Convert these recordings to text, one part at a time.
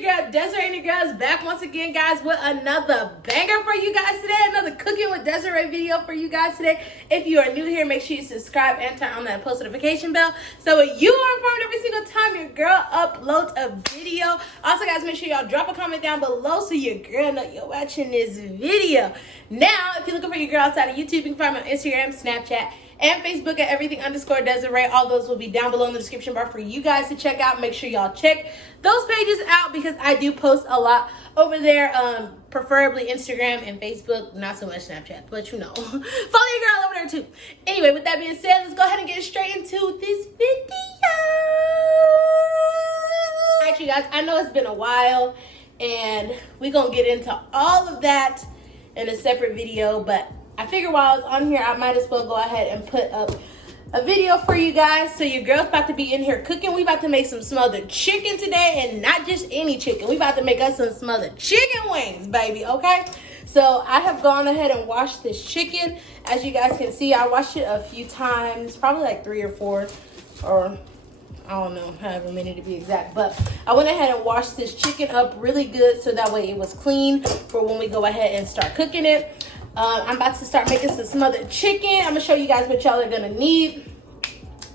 your girl Desiree, and your girl is back once again, guys, with another banger for you guys today. Another Cooking with Desiree video for you guys today. If you are new here, make sure you subscribe and turn on that post notification bell so you are informed every single time your girl uploads a video. Also, guys, make sure y'all drop a comment down below so your girl know you're watching this video. Now, if you're looking for your girl outside of YouTube, you can find me on Instagram, Snapchat, and Facebook at everything_Desiree. All those will be down below in the description bar for you guys to check out. Make sure y'all check those pages out because I do post a lot over there, preferably Instagram and Facebook, not so much Snapchat, but you know. Follow your girl over there too. Anyway, with that being said, let's go ahead and get straight into this video. Actually, guys, I know it's been a while, and we're going to get into all of that in a separate video, but I figured while I was on here, I might as well go ahead and put up a video for you guys. So your girl's about to be in here cooking. We about to make some smothered chicken today, and not just any chicken. We about to make us some smothered chicken wings, baby, okay? So I have gone ahead and washed this chicken. As you guys can see, I washed it a few times, probably like 3 or 4, or I don't know, however many to be exact. But I went ahead and washed this chicken up really good so that way it was clean for when we go ahead and start cooking it. I'm about to start making some smothered chicken. I'm going to show you guys what y'all are going to need.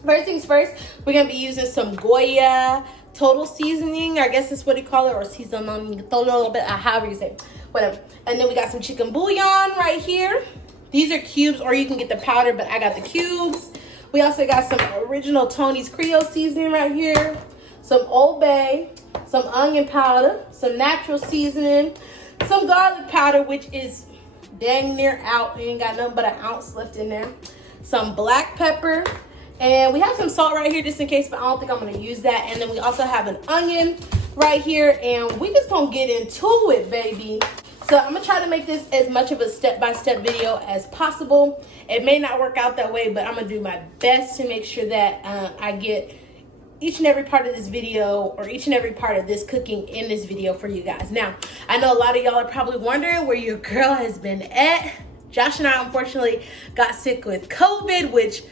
First things first, we're going to be using some Goya total seasoning. I guess that's what you call it, or seasoning todo, however you say it. Whatever. And then we got some chicken bouillon right here. These are cubes, or you can get the powder, but I got the cubes. We also got some original Tony's Creole seasoning right here. Some Old Bay, some onion powder, some natural seasoning, some garlic powder, which is dang near out. Ain't got nothing but an ounce left in there. Some black pepper, and we have some salt right here just in case, but I don't think I'm going to use that. And then we also have an onion right here, and we just gonna get into it, baby. So I'm gonna try to make this as much of a step-by-step video as possible. It may not work out that way, but I'm gonna do my best to make sure that I get each and every part of this video, or each and every part of this cooking in this video for you guys. Now, I know a lot of y'all are probably wondering where your girl has been at. Josh and I unfortunately got sick with COVID, which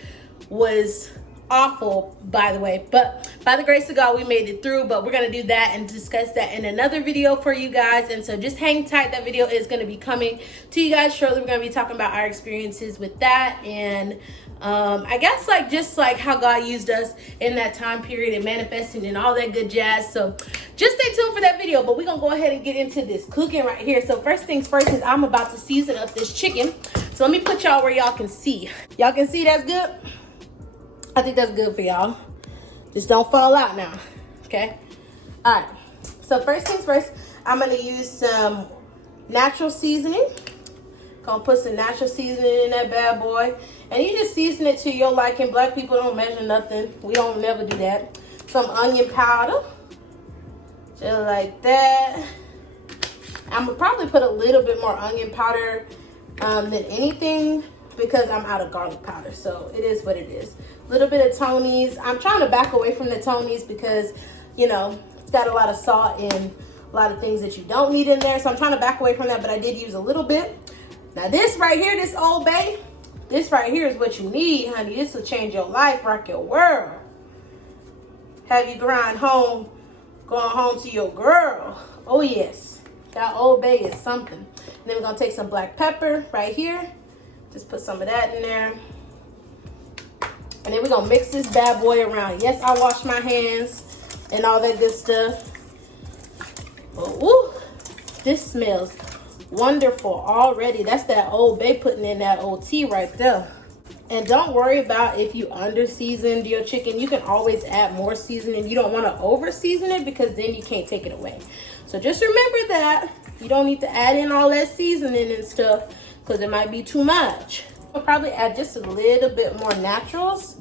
was awful, by the way, but by the grace of God, we made it through. But we're gonna do that and discuss that in another video for you guys, and so just hang tight. That video is going to be coming to you guys shortly. We're going to be talking about our experiences with that, and I guess just like how God used us in that time period and manifesting and all that good jazz. So just stay tuned for that video, but we're gonna go ahead and get into this cooking right here. So first things first is I'm about to season up this chicken. So let me put y'all where y'all can see. Y'all can see that's good? I think that's good for y'all. Just don't fall out now, okay? All right, so first things first, I'm gonna use some natural seasoning. Gonna put some natural seasoning in that bad boy. And you just season it to your liking. Black people don't measure nothing. We don't never do that. Some onion powder. Just like that. I'm gonna probably put a little bit more onion powder than anything, because I'm out of garlic powder. So it is what it is. A little bit of Tony's. I'm trying to back away from the Tony's because, you know, it's got a lot of salt and a lot of things that you don't need in there. So I'm trying to back away from that, but I did use a little bit. Now this right here, this Old Bay, this right here is what you need, honey. This will change your life, rock your world. Have you going home to your girl. Oh yes, that Old Bay is something. And then we're gonna take some black pepper right here. Just put some of that in there. And then we're gonna mix this bad boy around. Yes, I wash my hands and all that good stuff. But woo, this smells wonderful already. That's that Old Bay putting in that old tea right there. And don't worry about if you under seasoned your chicken. You can always add more seasoning. You don't want to over season it because then you can't take it away. So just remember that you don't need to add in all that seasoning and stuff because it might be too much. I'll probably add just a little bit more naturals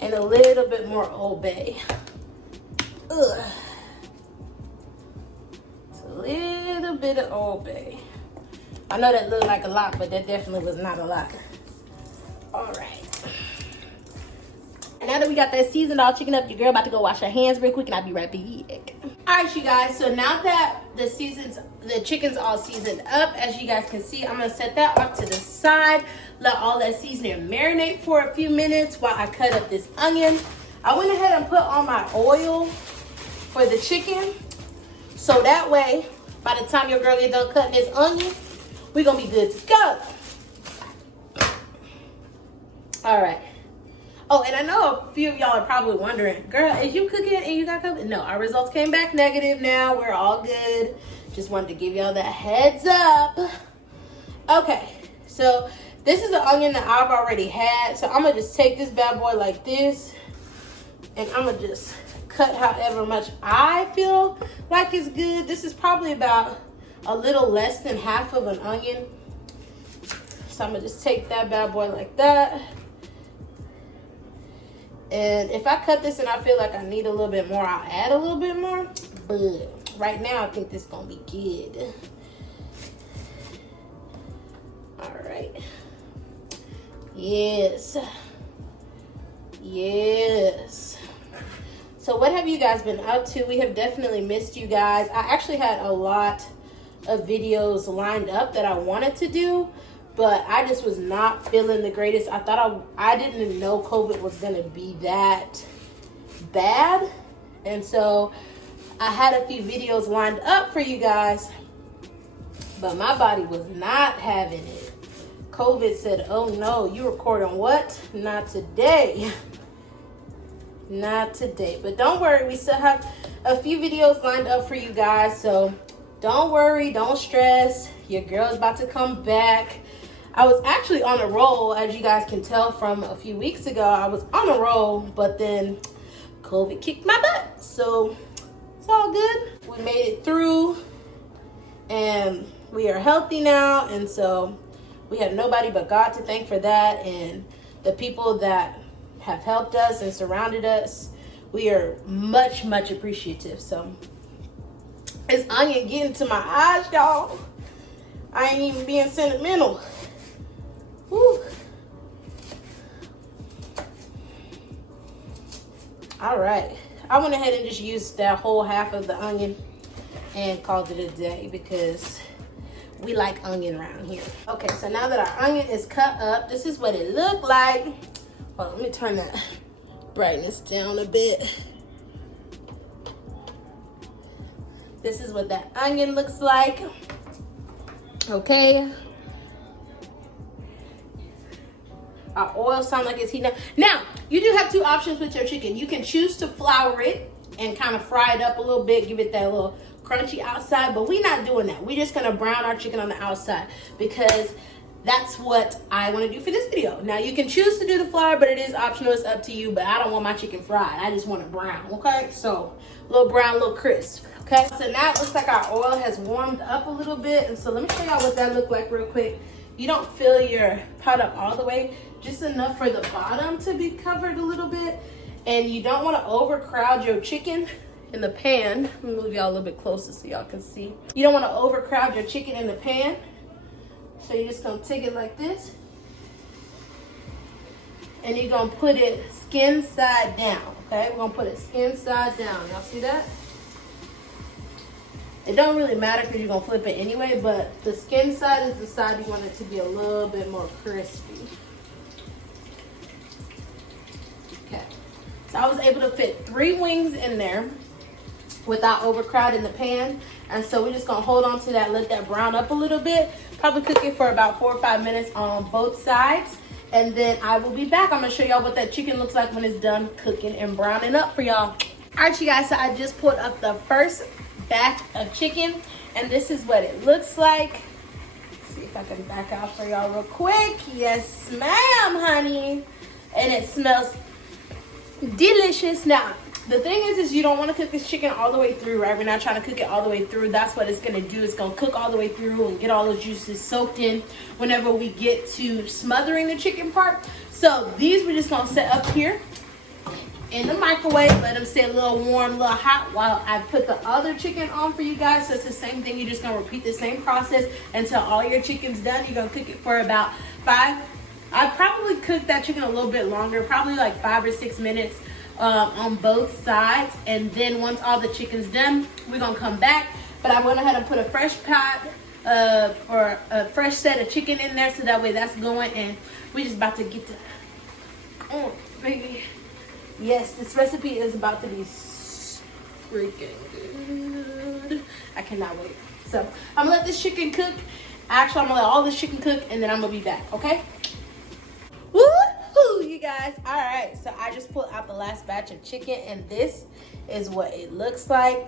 and a little bit more Old Bay. Ugh. Little bit of Old Bay. I know that looked like a lot, but that definitely was not a lot. All right. And now that we got that seasoned all chicken up, your girl about to go wash her hands real quick, and I'll be right back. All right, you guys. So now that the chicken's all seasoned up, as you guys can see, I'm gonna set that off to the side. Let all that seasoning marinate for a few minutes while I cut up this onion. I went ahead and put on my oil for the chicken. So that way, by the time your girl get done cutting this onion, we're gonna be good to go. All right. Oh, and I know a few of y'all are probably wondering, girl, is you cooking and you got COVID? No, our results came back negative now. We're all good. Just wanted to give y'all that heads up. Okay, so this is the onion that I've already had. So I'm gonna just take this bad boy like this, and I'm gonna just cut however much I feel like is good. This is probably about a little less than half of an onion. So I'm gonna just take that bad boy like that. And if I cut this and I feel like I need a little bit more, I'll add a little bit more. But right now, I think this is gonna be good. All right. Yes. Yes. So what have you guys been up to? We have definitely missed you guys. I actually had a lot of videos lined up that I wanted to do, but I just was not feeling the greatest. I thought I didn't know COVID was gonna be that bad. And so I had a few videos lined up for you guys, but my body was not having it. COVID said, oh no, you recording what? Not today. Not today. But don't worry, we still have a few videos lined up for you guys. So don't worry, don't stress. Your girl's about to come back. I was actually on a roll, as you guys can tell from a few weeks ago. I was on a roll, but then COVID kicked my butt. So it's all good. We made it through, and we are healthy now. And so we have nobody but God to thank for that, and the people that have helped us and surrounded us. We are much, much appreciative. So this onion getting to my eyes, y'all. I ain't even being sentimental. Whew. All right, I went ahead and just used that whole half of the onion and called it a day because we like onion around here. Okay, so now that our onion is cut up, this is what it looked like. Hold on, let me turn that brightness down a bit. This is what that onion looks like. Okay. Our oil sounds like it's heating up. Now, you do have two options with your chicken. You can choose to flour it and kind of fry it up a little bit, give it that little crunchy outside, but we're not doing that. We're just gonna brown our chicken on the outside because that's what I wanna do for this video. Now, you can choose to do the flour, but it is optional, it's up to you, but I don't want my chicken fried. I just want it brown, okay? So, a little brown, a little crisp, okay? So now it looks like our oil has warmed up a little bit, and so let me show y'all what that looked like real quick. You don't fill your pot up all the way, just enough for the bottom to be covered a little bit. And you don't want to overcrowd your chicken in the pan. Let me move y'all a little bit closer so y'all can see. You don't want to overcrowd your chicken in the pan. So you're just going to take it like this. And you're going to put it skin side down, okay? We're going to put it skin side down. Y'all see that? It don't really matter because you're going to flip it anyway, but the skin side is the side you want it to be a little bit more crispy. Okay. So I was able to fit 3 wings in there without overcrowding the pan. And so we're just going to hold on to that, let that brown up a little bit. Probably cook it for about 4 or 5 minutes on both sides. And then I will be back. I'm going to show y'all what that chicken looks like when it's done cooking and browning up for y'all. All right, you guys, so I just pulled up the first batch of chicken, and this is what it looks like. Let's see if I can back out for y'all real quick. Yes, ma'am, honey. And it smells delicious. Now, the thing is you don't want to cook this chicken all the way through, right? We're not trying to cook it all the way through. That's what it's going to do. It's going to cook all the way through and get all the juices soaked in whenever we get to smothering the chicken part. So these we're just going to set up here in the microwave, let them stay a little warm, a little hot while I put the other chicken on for you guys. So it's the same thing. You're just going to repeat the same process until all your chicken's done. You're going to cook it for about 5. I probably cooked that chicken a little bit longer, probably like 5 or 6 minutes on both sides. And then once all the chicken's done, we're going to come back. But I went ahead and put a fresh pot or a fresh set of chicken in there, so that way that's going. And we're just about to get to, oh, baby. Yes, this recipe is about to be freaking good. I cannot wait. So I'm gonna let this chicken cook. Actually, I'm gonna let all this chicken cook, and then I'm gonna be back, okay? Woo-hoo, you guys. All right, so I just pulled out the last batch of chicken, and this is what it looks like.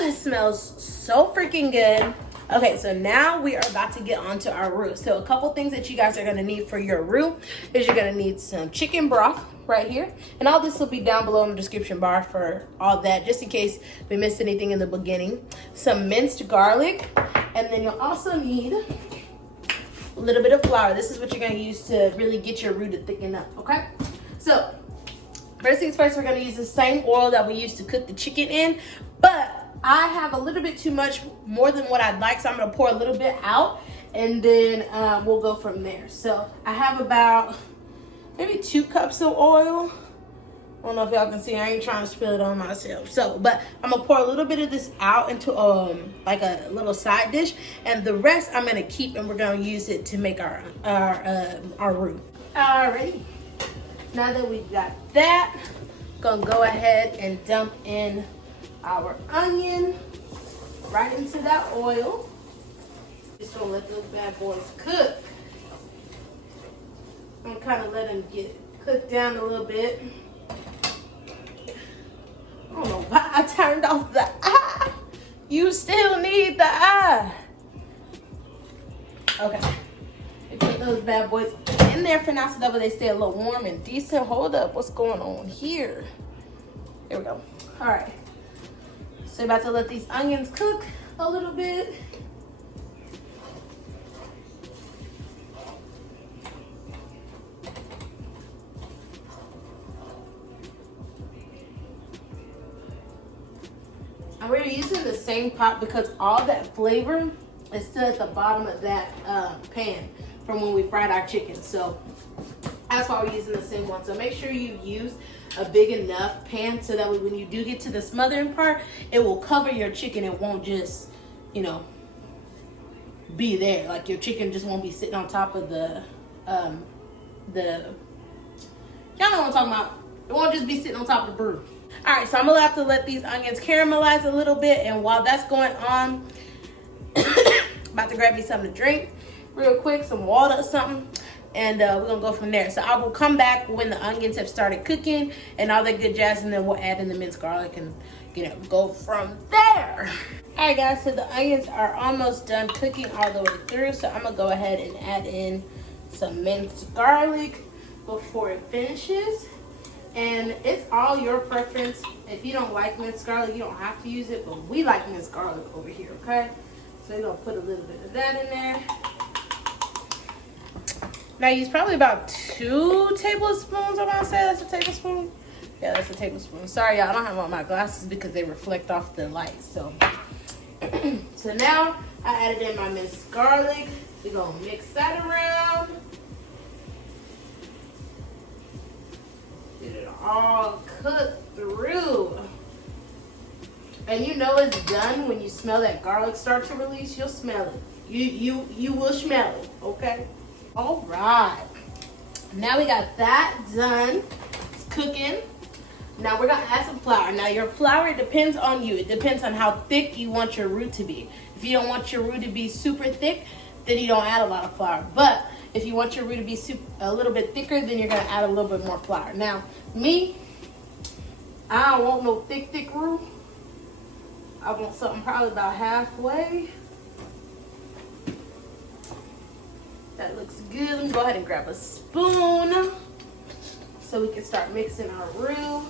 It smells so freaking good. Okay, so now we are about to get onto our roux. So a couple things that you guys are gonna need for your roux is you're gonna need some chicken broth right here. And all this will be down below in the description bar for all that, just in case we missed anything in the beginning. Some minced garlic, and then you'll also need a little bit of flour. This is what you're gonna use to really get your roux to thicken up, okay? So, first things first, we're gonna use the same oil that we used to cook the chicken in, but I have a little bit too much, more than what I'd like, so I'm gonna pour a little bit out, and then we'll go from there. So I have about maybe 2 cups of oil. I don't know if y'all can see, I ain't trying to spill it on myself. So, but I'm gonna pour a little bit of this out into like a little side dish, and the rest I'm gonna keep, and we're gonna use it to make our roux. Alrighty. Now that we've got that, gonna go ahead and dump in our onion right into that oil. Just gonna let those bad boys cook. I'm gonna kind of let them get cooked down a little bit. I don't know why I turned off the eye. You still need the eye. Okay. Put those bad boys in there for now so that way they stay a little warm and decent. Hold up, what's going on here? There we go. All right. So about to let these onions cook a little bit. And we're using the same pot because all that flavor is still at the bottom of that pan from when we fried our chicken. So that's why we're using the same one. So make sure you use a big enough pan so that when you do get to the smothering part, it will cover your chicken. It won't just, you know, be there. Like your chicken just won't be sitting on top of the y'all know what I'm talking about. It won't just be sitting on top of the roux. All right, so I'm gonna have to let these onions caramelize a little bit, and while that's going on, about to grab me something to drink real quick, some water or something, and we're gonna go from there. So I will come back when the onions have started cooking and all that good jazz, and then we'll add in the minced garlic and, you know, go from there. All right, guys, so the onions are almost done cooking all the way through, so I'm gonna go ahead and add in some minced garlic before it finishes. And it's all your preference. If you don't like minced garlic, you don't have to use it, but we like minced garlic over here, okay? So you're gonna put a little bit of that in there. Now use probably about 2 tablespoons, I wanna say that's a tablespoon. Yeah, that's a tablespoon. Sorry, y'all, I don't have on my glasses because they reflect off the light, so. So now I added in my minced garlic. We're gonna mix that around. Get it all cooked through. And you know it's done when you smell that garlic start to release. You'll smell it. You will smell it, okay? All right. Now we got that done. It's cooking. Now we're gonna add some flour. Now your flour, it depends on you. It depends on how thick you want your roux to be. If you don't want your roux to be super thick, then you don't add a lot of flour. But if you want your roux to be a little bit thicker, then you're gonna add a little bit more flour. Now, me, I don't want no thick roux. I want something probably about halfway. That looks good. Let me go ahead and grab a spoon so we can start mixing our roux.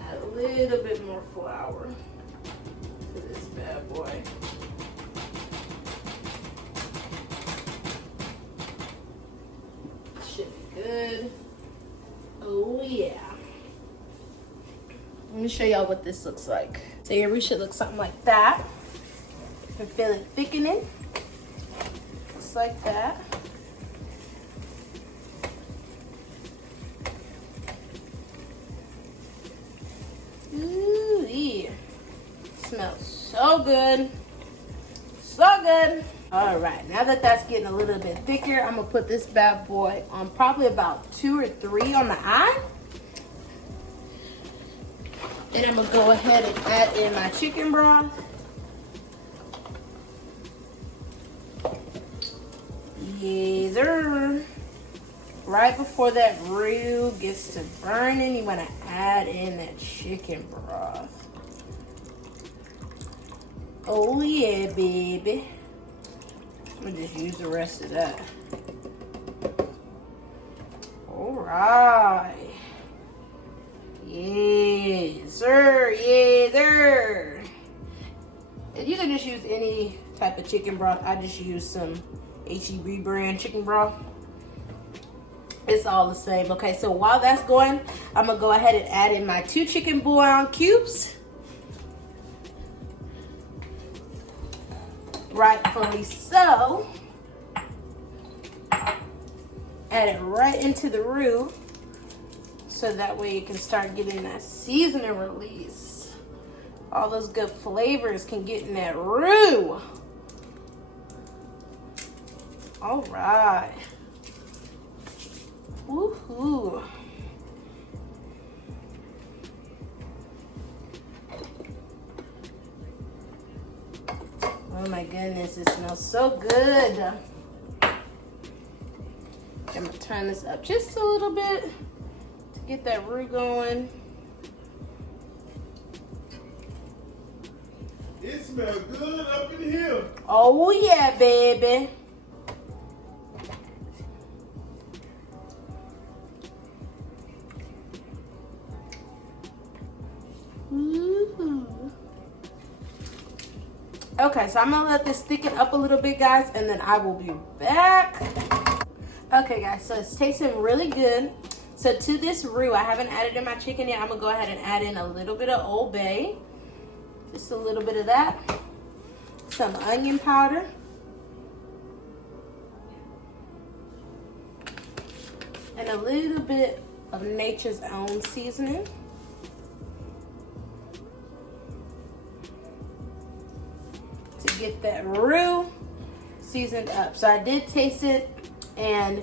Add a little bit more flour to this bad boy. Should be good. Oh yeah. Let me show y'all what this looks like. So your roux should look something like that. You can feel it thickening. Just like that. Ooh, yeah. Smells so good. So good. All right, now that that's getting a little bit thicker, I'm gonna put this bad boy on probably about 2 or 3 on the eye. Then I'm gonna go ahead and add in my chicken broth. Yes, sir. Right before that roux gets to burning, you wanna add in that chicken broth. Oh yeah, baby. I'm gonna just use the rest of that. All right. Yes, sir. Yes, sir. And you can just use any type of chicken broth. I just use some HEB brand chicken broth. It's all the same. Okay, so while that's going, I'm gonna go ahead and add in my 2 chicken bouillon cubes. Rightfully so. Add it right into the roux, so that way you can start getting that seasoning release. All those good flavors can get in that roux. All right. Woohoo. Oh my goodness, it smells so good. I'm gonna turn this up just a little bit to get that roux going. It smells good up in here. Oh yeah, baby. Okay, so I'm gonna let this thicken up a little bit, guys, and then I will be back. Okay, guys, so it's tasting really good. So to this roux, I haven't added in my chicken yet. I'm gonna go ahead and add in a little bit of Old Bay. Just a little bit of that. Some onion powder. And a little bit of Nature's Own seasoning. To get that roux seasoned up. So I did taste it, and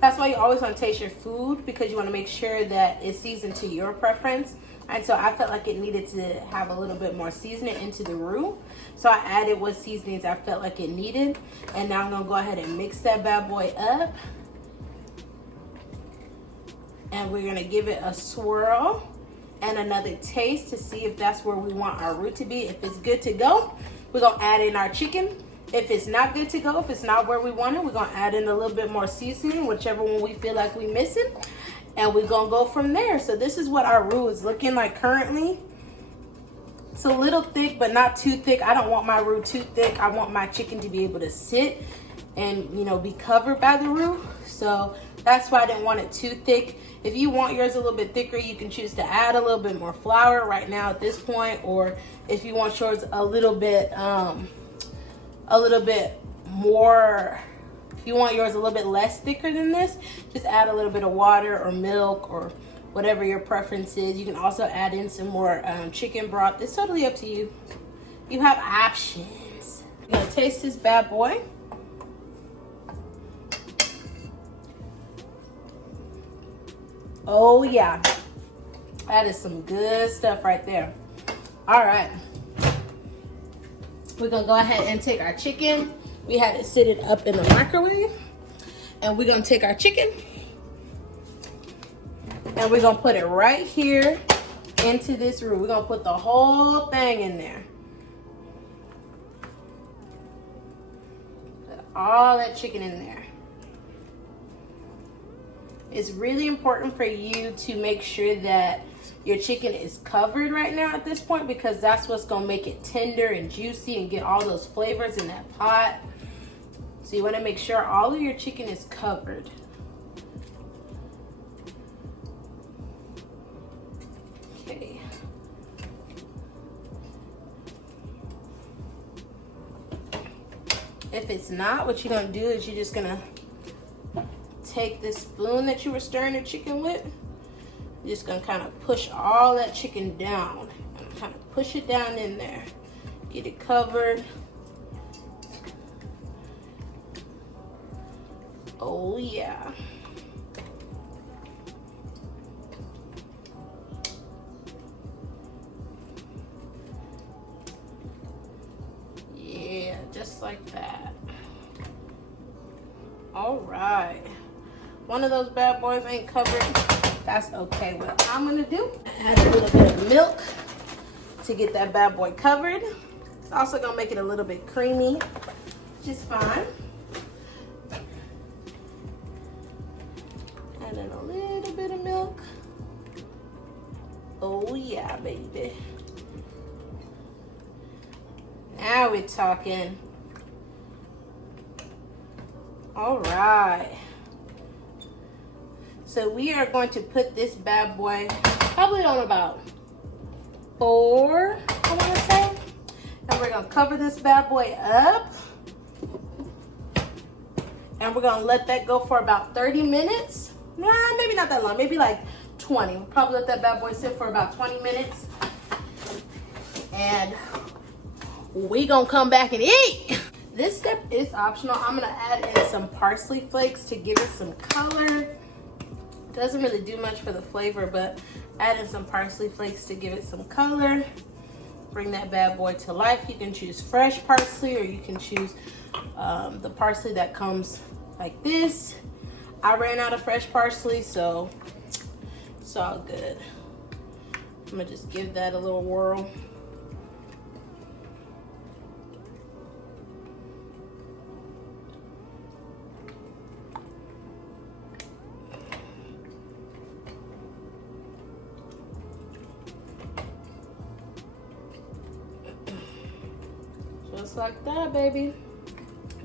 that's why you always want to taste your food, because you want to make sure that it's seasoned to your preference. And so I felt like it needed to have a little bit more seasoning into the roux. So I added what seasonings I felt like it needed. And now I'm going to go ahead and mix that bad boy up. And we're going to give it a swirl and another taste to see if that's where we want our roux to be. If it's good to go, we're going to add in our chicken. If it's not good to go, if it's not where we want it, we're going to add in a little bit more seasoning, whichever one we feel like we're missing. And we're going to go from there. So this is what our roux is looking like currently. It's a little thick, but not too thick. I don't want my roux too thick. I want my chicken to be able to sit and, you know, be covered by the roux. So that's why I didn't want it too thick. If you want yours a little bit thicker, you can choose to add a little bit more flour right now at this point. Or if you want yours a little bit more, if you want yours a little bit less thicker than this, just add a little bit of water or milk or whatever your preference is. You can also add in some more chicken broth. It's totally up to you. You have options. I'm gonna taste this bad boy. Oh yeah, that is some good stuff right there. All right, we're gonna go ahead and take our chicken. We had it sit it up in the microwave, and we're gonna take our chicken and we're gonna put it right here into this roux. We're gonna put the whole thing in there. Put all that chicken in there. It's really important for you to make sure that your chicken is covered right now at this point, because that's what's gonna make it tender and juicy and get all those flavors in that pot. So you wanna make sure all of your chicken is covered. Okay. If it's not, what you're gonna do is you're just gonna take this spoon that you were stirring the chicken with. You're just gonna kind of push all that chicken down. Kind of push it down in there. Get it covered. Oh yeah. Yeah, just like that. All right. One of those bad boys ain't covered. That's okay. What I'm gonna do, add a little bit of milk to get that bad boy covered. It's also gonna make it a little bit creamy, which is fine. Add in a little bit of milk. Oh yeah, baby. Now we're talking. All right. So we are going to put this bad boy probably on about 4, I want to say. And we're going to cover this bad boy up. And we're going to let that go for about 30 minutes. Nah, maybe not that long. Maybe like 20. We'll probably let that bad boy sit for about 20 minutes. And we going to come back and eat. This step is optional. I'm going to add in some parsley flakes to give it some color. Doesn't really do much for the flavor, but add in some parsley flakes to give it some color. Bring that bad boy to life. You can choose fresh parsley, or you can choose the parsley that comes like this. I ran out of fresh parsley, so it's all good. I'm gonna just give that a little whirl. Just like that, baby.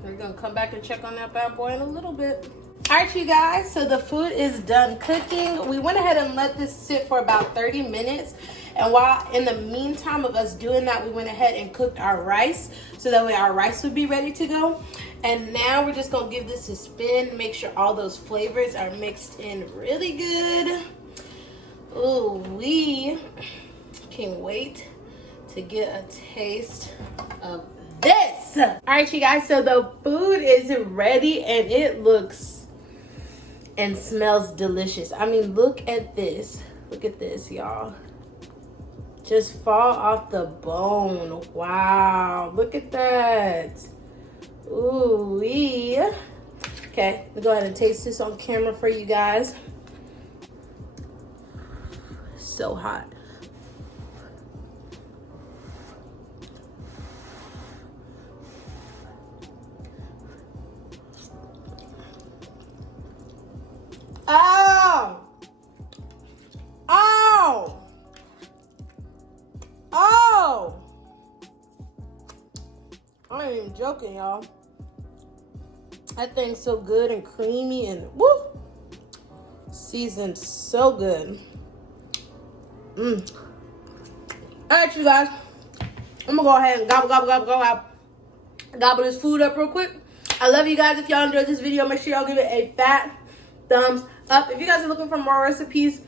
We're gonna come back and check on that bad boy in a little bit. All right, you guys, so the food is done cooking. We went ahead and let this sit for about 30 minutes. And while in the meantime of us doing that, we went ahead and cooked our rice so that way our rice would be ready to go. And now we're just gonna give this a spin, make sure all those flavors are mixed in really good. Ooh, we can't wait to get a taste of this. All right, you guys, so the food is ready and it looks and smells delicious. I mean, look at this. Look at this, y'all. Just fall off the bone. Wow, look at that. Ooh-wee. Okay, we'll go ahead and taste this on camera for you guys. So hot. Oh! Oh! Oh! I ain't even joking, y'all. That thing's so good and creamy and woo! Seasoned so good. Alright, you guys. I'm gonna go ahead and gobble this food up real quick. I love you guys. If y'all enjoyed this video, make sure y'all give it a fat thumbs up. If you guys are looking for more recipes,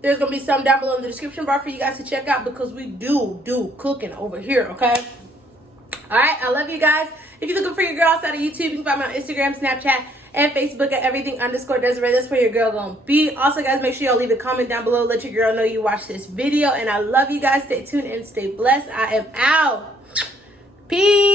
there's gonna be some down below in the description bar for you guys to check out, because we do cooking over here, okay? All right, I love you guys. If you're looking for your girl outside of YouTube, you can find me on Instagram, Snapchat, and Facebook at everything_Desiree. That's where your girl gonna be. Also, guys, make sure y'all leave a comment down below. Let your girl know you watched this video, and I love you guys. Stay tuned and stay blessed. I am out. Peace.